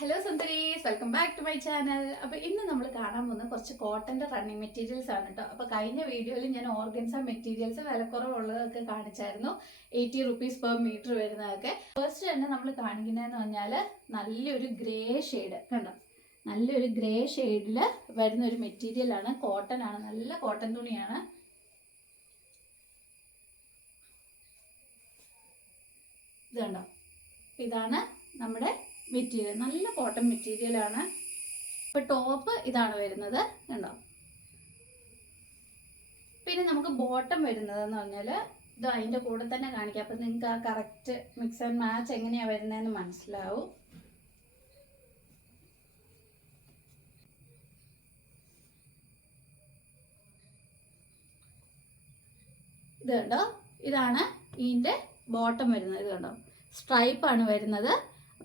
Hello സുന്ദരീസ് welcome back to my channel അപ്പോൾ ഇന്ന് നമ്മൾ കാണാൻ പോകുന്ന കുറച്ച് കോട്ടന്റെ റണ്ണിങ് മെറ്റീരിയൽസ് ആണ് കേട്ടോ അപ്പോൾ കഴിഞ്ഞ വീഡിയോയിൽ ഞാൻ ഓർഗൻസ മെറ്റീരിയൽസ് വിലക്കുറവുള്ളതൊക്കെ കാണിച്ചായിരുന്നു. എയ്റ്റി റുപ്പീസ് പെർ മീറ്റർ വരുന്നതൊക്കെ. ഫസ്റ്റ് തന്നെ നമ്മൾ കാണിക്കുന്നതെന്ന് പറഞ്ഞാൽ നല്ലൊരു ഗ്രേ ഷെയ്ഡ് കണ്ടോ? നല്ലൊരു ഗ്രേ ഷെയ്ഡിൽ വരുന്ന ഒരു മെറ്റീരിയലാണ് കോട്ടൺ ആണ്. നല്ല കോട്ടൺ തുണിയാണ്. ഇത് കണ്ടോ? ഇതാണ് നമ്മുടെ മെറ്റീരിയൽ നല്ല കോട്ടൺ മെറ്റീരിയലാണ് ഇപ്പൊ ടോപ്പ് ഇതാണ് വരുന്നത് കണ്ടോ? പിന്നെ നമുക്ക് ബോട്ടം വരുന്നത് എന്ന് പറഞ്ഞാൽ ഇത് അതിന്റെ കൂടെ തന്നെ കാണിക്കാം. അപ്പം നിങ്ങൾക്ക് ആ കറക്റ്റ് മിക്സ് ആൻഡ് മാച്ച് എങ്ങനെയാണ് വരുന്നതെന്ന് മനസ്സിലാവും. ഇത് കണ്ടോ? ഇതാണ് ഇതിന്റെ ബോട്ടം വരുന്നത് ഇത് കണ്ടോ? സ്ട്രൈപ്പാണ് വരുന്നത്.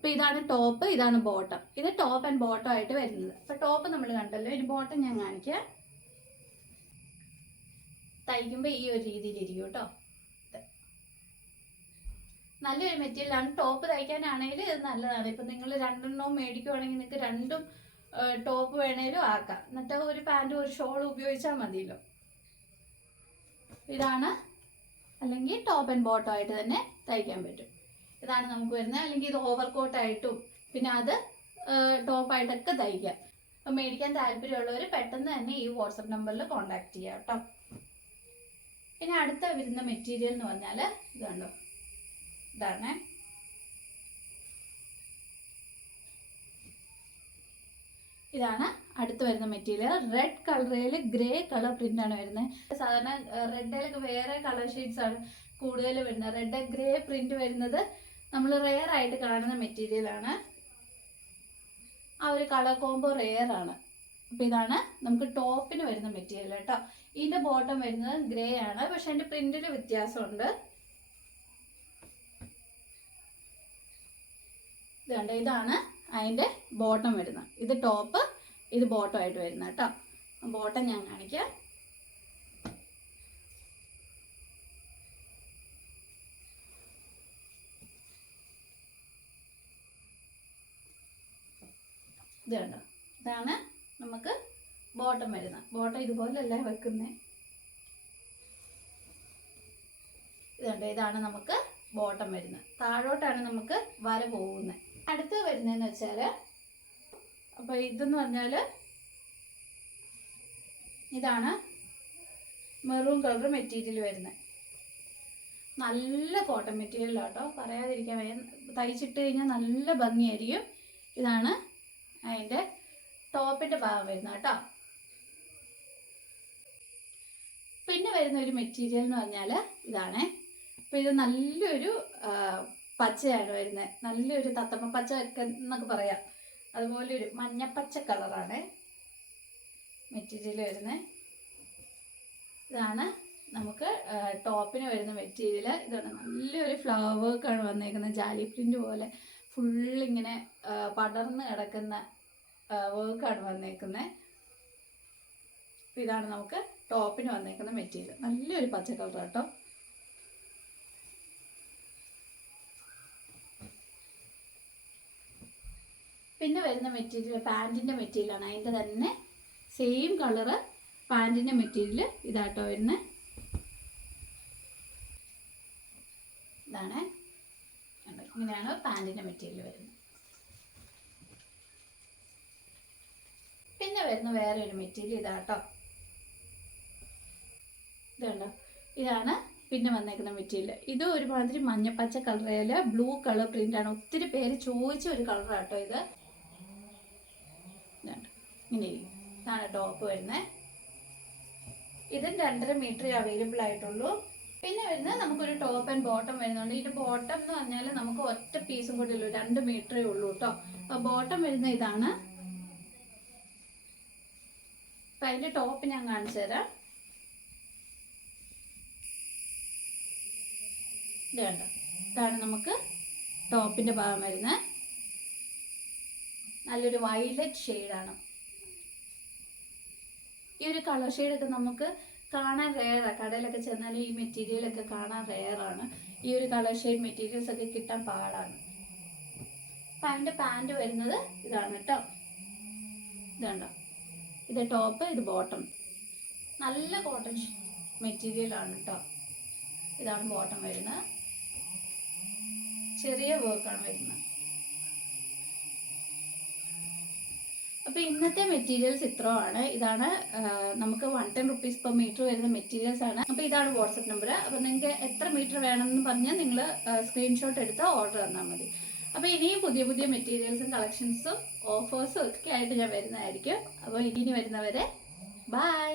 അപ്പോൾ ഇതാണ് ടോപ്പ് ഇതാണ് ബോട്ടം ഇത് ടോപ്പ് ആൻഡ് ബോട്ടം ആയിട്ട് വരുന്നത്. അപ്പോൾ ടോപ്പ് നമ്മൾ കണ്ടല്ലോ ഒരു ബോട്ടം ഞാൻ കാണിക്കാം. തയ്ക്കുമ്പോൾ ഈ ഒരു രീതിയിലിരിക്കും കേട്ടോ. നല്ലൊരു മെറ്റീരിയലാണ് ടോപ്പ് തയ്ക്കാനാണെങ്കിൽ ഇത് നല്ലതാണ്. ഇപ്പം നിങ്ങൾ രണ്ടെണ്ണവും മേടിക്കുവാണെങ്കിൽ നിങ്ങൾക്ക് രണ്ടും ടോപ്പ് വേണേലും ആക്കാം. എന്നിട്ട് ഒരു പാന്റും ഒരു ഷോളും ഉപയോഗിച്ചാൽ മതിയല്ലോ. ഇതാണ് അല്ലെങ്കിൽ ടോപ്പ് ആൻഡ് ബോട്ടം ആയിട്ട് തന്നെ തയ്ക്കാൻ പറ്റും. ഇതാണ് നമുക്ക് വരുന്നത്. അല്ലെങ്കിൽ ഇത് ഓവർ കോട്ടായിട്ടും പിന്നെ അത് ടോപ്പായിട്ടൊക്കെ തയ്ക്കാം അപ്പം മേടിക്കാൻ താല്പര്യമുള്ളവർ പെട്ടെന്ന് തന്നെ ഈ വാട്സപ്പ് നമ്പറിൽ കോൺടാക്ട് ചെയ്യാം കേട്ടോ. പിന്നെ അടുത്ത വരുന്ന മെറ്റീരിയൽ എന്ന് പറഞ്ഞാൽ ഇതാണ് ഇതാണ്. ഇതാണ് അടുത്ത് വരുന്ന മെറ്റീരിയൽ റെഡ് കളറിൽ ഗ്രേ കളർ പ്രിന്റ് ആണ് വരുന്നത്. സാധാരണ റെഡിലൊക്കെ വേറെ കളർ ഷെയ്ഡ്സ് ആണ് കൂടുതൽ വരുന്നത്. റെഡ് ഗ്രേ പ്രിന്റ് വരുന്നത് നമ്മൾ റെയർ ആയിട്ട് കാണുന്ന മെറ്റീരിയൽ ആണ്. ആ ഒരു കളർ കോംബോ റെയർ ആണ്. അപ്പോൾ ഇതാണ് നമുക്ക് ടോപ്പിന് വരുന്ന മെറ്റീരിയൽ കേട്ടോ. ഇതിന്റെ ബോട്ടം വരുന്നത് ഗ്രേ ആണ്. പക്ഷെ അതിന്റെ പ്രിന്റിൽ വ്യത്യാസമുണ്ട്. ഇതുണ്ട് ഇതാണ് അതിന്റെ ബോട്ടം വരുന്നത്. ഇത് ടോപ്പ് ഇത് ബോട്ടം ആയിട്ട് വരുന്നത് കേട്ടോ. ബോട്ടം ഞാൻ കാണിക്കാം. ഇത് കണ്ടോ ഇതാണ് നമുക്ക് ബോട്ടം വരുന്നത്. ബോട്ടം ഇതുപോലല്ല വെക്കുന്നത് ഇതുണ്ട്. ഇതാണ് നമുക്ക് ബോട്ടം വരുന്നത്. താഴോട്ടാണ് നമുക്ക് വര പോകുന്നത്. അടുത്ത് വരുന്നതെന്ന് വെച്ചാൽ അപ്പോൾ ഇതെന്ന് പറഞ്ഞാൽ ഇതാണ് മെറൂൺ കളർ മെറ്റീരിയൽ വരുന്നത്. നല്ല കോട്ടൺ മെറ്റീരിയൽ കേട്ടോ പറയാതിരിക്കാൻ വയ്യ. തയ്ച്ചിട്ട് കഴിഞ്ഞാൽ നല്ല ഭംഗിയായിരിക്കും. ഇതാണ് അതിന്റെ ടോപ്പിന്റെ ഭാഗം വരുന്ന കേട്ടോ. പിന്നെ വരുന്ന ഒരു മെറ്റീരിയൽ എന്ന് പറഞ്ഞാൽ ഇതാണ്. അപ്പോൾ ഇത് നല്ലൊരു പച്ചയാണ് വരുന്നത്. നല്ലൊരു തത്തമ്മ പച്ച എന്നൊക്കെ പറയാം. അതുപോലെ ഒരു മഞ്ഞപ്പച്ച കളറാണ് മെറ്റീരിയൽ വരുന്നത്. ഇതാണ് നമുക്ക് ടോപ്പിന് വരുന്ന മെറ്റീരിയൽ ഇതാണ് നല്ലൊരു ഫ്ലവർ വർക്കാണ് വന്നേക്കുന്നത്. ജാലി പ്രിന്റ് പോലെ. ഫുള്ളിങ്ങനെ പടർന്ന് കിടക്കുന്ന വർക്കാണ് വന്നേക്കുന്നത് ഇതാണ് നമുക്ക് ടോപ്പിന് വന്നേക്കുന്ന മെറ്റീരിയൽ. നല്ലൊരു പച്ച കളർ കേട്ടോ പിന്നെ വരുന്ന മെറ്റീരിയൽ പാന്റിന്റെ മെറ്റീരിയലാണ്. അതിന്റെ തന്നെ സെയിം കളറ് പാന്റിന്റെ മെറ്റീരിയൽ ഇതാട്ടോ വരുന്നത് ഇതാണ്? ഇങ്ങനെയാണ് പാന്റിന്റെ മെറ്റീരിയൽ വരുന്നത്. പിന്നെ വരുന്ന വേറെ ഒരു മെറ്റീരിയൽ ഇതാട്ടോ ഇത് കണ്ടോ? ഇതാണ് പിന്നെ വന്നേക്കുന്ന മെറ്റീരിയൽ ഇത് ഒരുമാതിരി മഞ്ഞപ്പച്ച കളറിൽ ബ്ലൂ കളർ പ്രിന്റ് ആണ്. ഒത്തിരി പേര് ചോദിച്ച ഒരു കളറാട്ടോ ഇത്. ഇതുണ്ട്. ഇങ്ങനെ. ഇതാണ് ടോപ്പ് വരുന്നത് ഇതും രണ്ടര മീറ്റർ അവൈലബിൾ ആയിട്ടുള്ളൂ. പിന്നെ വരുന്നത് നമുക്കൊരു ടോപ്പ് ആൻഡ് ബോട്ടം വരുന്നുണ്ട്. ഇതിന്റെ ബോട്ടം എന്ന് പറഞ്ഞാൽ നമുക്ക് ഒറ്റ പീസും കൂടി ഉള്ളൂ. രണ്ട് മീറ്ററേ ഉള്ളൂ കേട്ടോ അപ്പോൾ ബോട്ടം വരുന്ന ഇതാണ്. അപ്പം അതിന്റെ ടോപ്പ് ഞാൻ കാണിച്ചു തരാം. കണ്ടോ? ഇതാണ് നമുക്ക് ടോപ്പിന്റെ ഭാഗം വരുന്നത്. നല്ലൊരു വയലറ്റ് ഷെയ്ഡാണ് ഈ ഒരു കളർ ഷെയ്ഡൊക്കെ നമുക്ക് കാണാൻ റെയറാണ് കടയിലൊക്കെ ചെന്നാൽ ഈ മെറ്റീരിയലൊക്കെ കാണാൻ റെയറാണ് ഈ ഒരു കളർ ഷെയ്ഡ് മെറ്റീരിയൽസ് ഒക്കെ കിട്ടാൻ പാടാണ്. അപ്പം പാന്റ് വരുന്നത് ഇതാണ് കേട്ടോ ഇതുണ്ടോ? ഇത് ടോപ്പ് ഇത് ബോട്ടം നല്ല കോട്ടൺ മെറ്റീരിയലാണ് കേട്ടോ ഇതാണ് ബോട്ടം വരുന്നത്. ചെറിയ വർക്കാണ് വരുന്നത്. അപ്പോൾ ഇന്നത്തെ മെറ്റീരിയൽസ് ഇത്രയാണ്. ഇതാണ് നമുക്ക് one ten rupees per metre വരുന്ന മെറ്റീരിയൽസ് ആണ്. അപ്പോൾ ഇതാണ് വാട്സപ്പ് നമ്പർ അപ്പോൾ നിങ്ങൾക്ക് എത്ര മീറ്റർ വേണമെന്ന് പറഞ്ഞാൽ നിങ്ങൾ സ്ക്രീൻഷോട്ട് എടുത്ത് ഓർഡർ തന്നാൽ മതി. അപ്പോൾ ഇനിയും പുതിയ പുതിയ മെറ്റീരിയൽസും കളക്ഷൻസും ഓഫേഴ്സും ഒക്കെ ആയിട്ട് ഞാൻ വരുന്നതായിരിക്കും. അപ്പോൾ ഇനി വരുന്നവരെ ബൈ